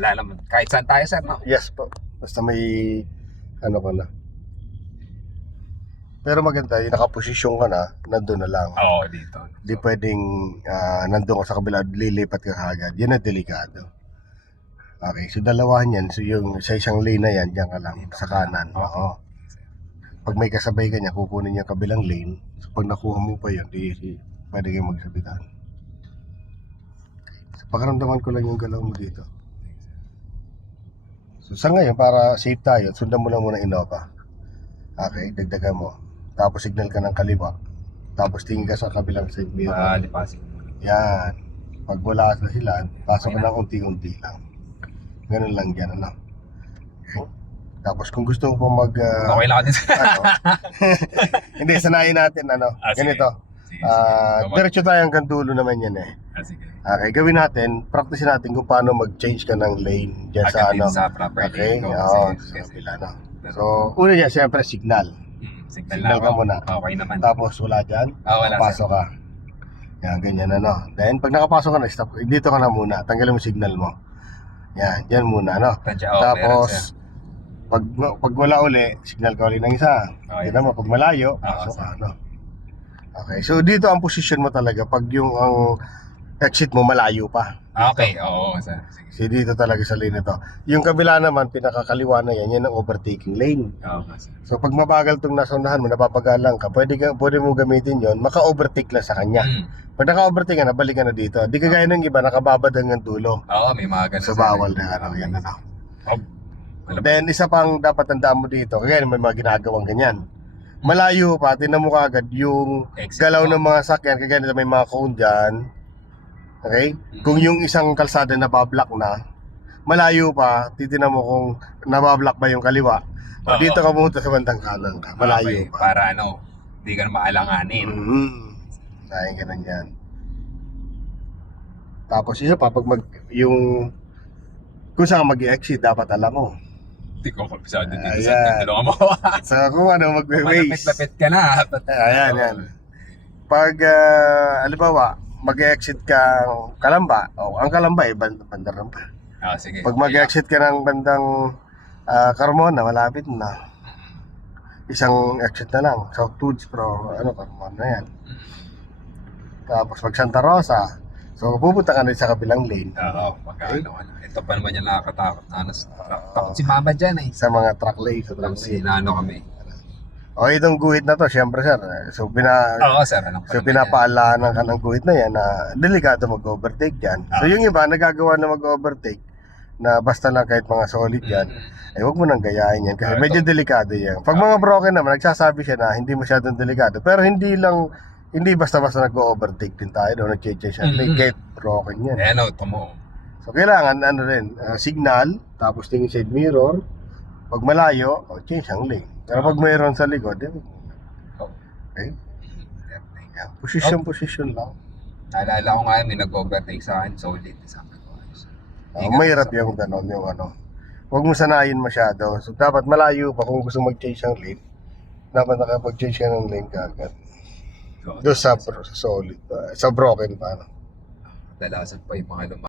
Wala naman. Kahit saan tayo, sir, no? Yes po. Basta may ano ka na. Pero maganda, yung nakaposisyon ka na, nandun na lang. Oo, dito. Hindi pwedeng nandun ka sa kabila, lilipat ka kagad. Yan ang delikado. Okay, so dalawahan yan. So yung sa isang lane na yan, diyan ka lang, sa kanan. Oo. Pag may kasabay ka niya, kukunin niya kabilang lane. So pag nakuha mo pa yun, pwede kayong magsabitan. So pakaramdaman ko lang yung galaw mo dito. So sa ngayon, para safe tayo, sundan mo lang muna Innova. Okay, dagdagan mo. Tapos signal ka ng kaliwa. Tapos tingin ka sa kabilang side mirror. Lipasin mo. Yan. Pag wala na sila, pasok ka ng unti-unti lang. Ganun lang yan, ano. Okay. Tapos kung gusto mo pa Okay lang din, sir. ano, hindi, sanayin natin, ano. Ganito. Diretso tayo hanggang dulo naman yan eh. Sige. Okay, gawin natin, practice natin kung paano mag-change ka ng lane dyan sa ano. Sa proper Okay, lane ko. oo, sa kabila, no. So, una yan, siyempre, signal. Signal ka muna. Okay naman. Tapos wala dyan, Wala, papasok ka. Yan, ganyan ano. Then, pag nakapasok ka na, stop. Dito ka na muna. Tanggalin mo signal mo. Yan, dyan muna, no. Tapos, pag wala uli, signal ka uli ng isa. Okay. Yan naman, pag malayo, pasok ka, no. Okay, so dito ang position mo talaga pag yung ang exit mo malayo pa. Okay, oo, sir. Sige. So, dito talaga sa lane ito. Yung kabila naman, pinakakaliwa na yan, yan ang overtaking lane. Okay, sir. So pag mabagal itong nasa unahan mo, napapagalang ka, pwede mo gamitin yon, maka-overtake lang sa kanya. Pag naka-overtake ka na, balik ka na dito. Di kagaya ng iba, nakababad hanggang dulo. Oo, may mga ganun. So bawal na ano, yan ano. Alam Then isa pang dapat tandaan mo dito, kagaya may mga ginagawang ganyan. Malayo pa, tinan mo kaagad yung Exit galaw mo. ng mga sakyan, kagaya nito may mga cone dyan. Okay? Kung yung isang kalsada nabablock na, malayo pa, titinan mo kung nabablock ba yung kaliwa. O dito ka pumunta sa bandang kanan ka, malayo Okay, pa. para ano, di ka na maalanganin. Ay, ganun yan. Tapos isa pa, pag kung saan ka mag-exit, dapat alam mo. Hindi ko kabisado dito Ayan. sa tulungan mo. So kung ano, mag-waze. Malapit-lapit ka na. Ayan, yan. Pag, halimbawa, mag-exit ka Kalamba, ang Kalamba bandar rampa. Sige. Pag mag-exit ka ng bandang Carmona, malapit na. Isang exit na lang. South Tudes, pero Carmona yan. Tapos pag Santa Rosa, so pupunta ka na sa kabilang lane. Oo, ano. Ito pa naman yung nakakatakot. Takot si mama dyan eh. Sa mga truck lane, sa truck lane. Sinano kami. O itong guhit na to, syempre sir. So Oo, sir. pinapaalaanan ka ng guhit na yan na delikado mag-overtake dyan. So yung iba, nagagawa na mag-overtake na basta lang kahit mga solid yan, eh huwag mo nang gayahin yan kasi medyo delikado yan. Pag mga broken naman, nagsasabi siya na hindi masyadong delikado. Pero hindi basta-basta nag-overtake din tayo doon, nag-change siya. Kahit broken yan. Eh, tumo. So kailangan, signal, tapos tingin side mirror. Pag malayo, change ang lane. Pero pag mayroon sa likod, okay? Position lang. Naalala ko nga, may nag-overtake sa akin, solid. Sabi ko, Mahirap yung ganon, yung ano. Huwag mo sanayin masyado. So dapat malayo pa kung gusto mag-change ang lane. Dapat nakapag-change ka ng lane kaagad. Doon sa solid, sa broken pa. Dalasan pa yung mga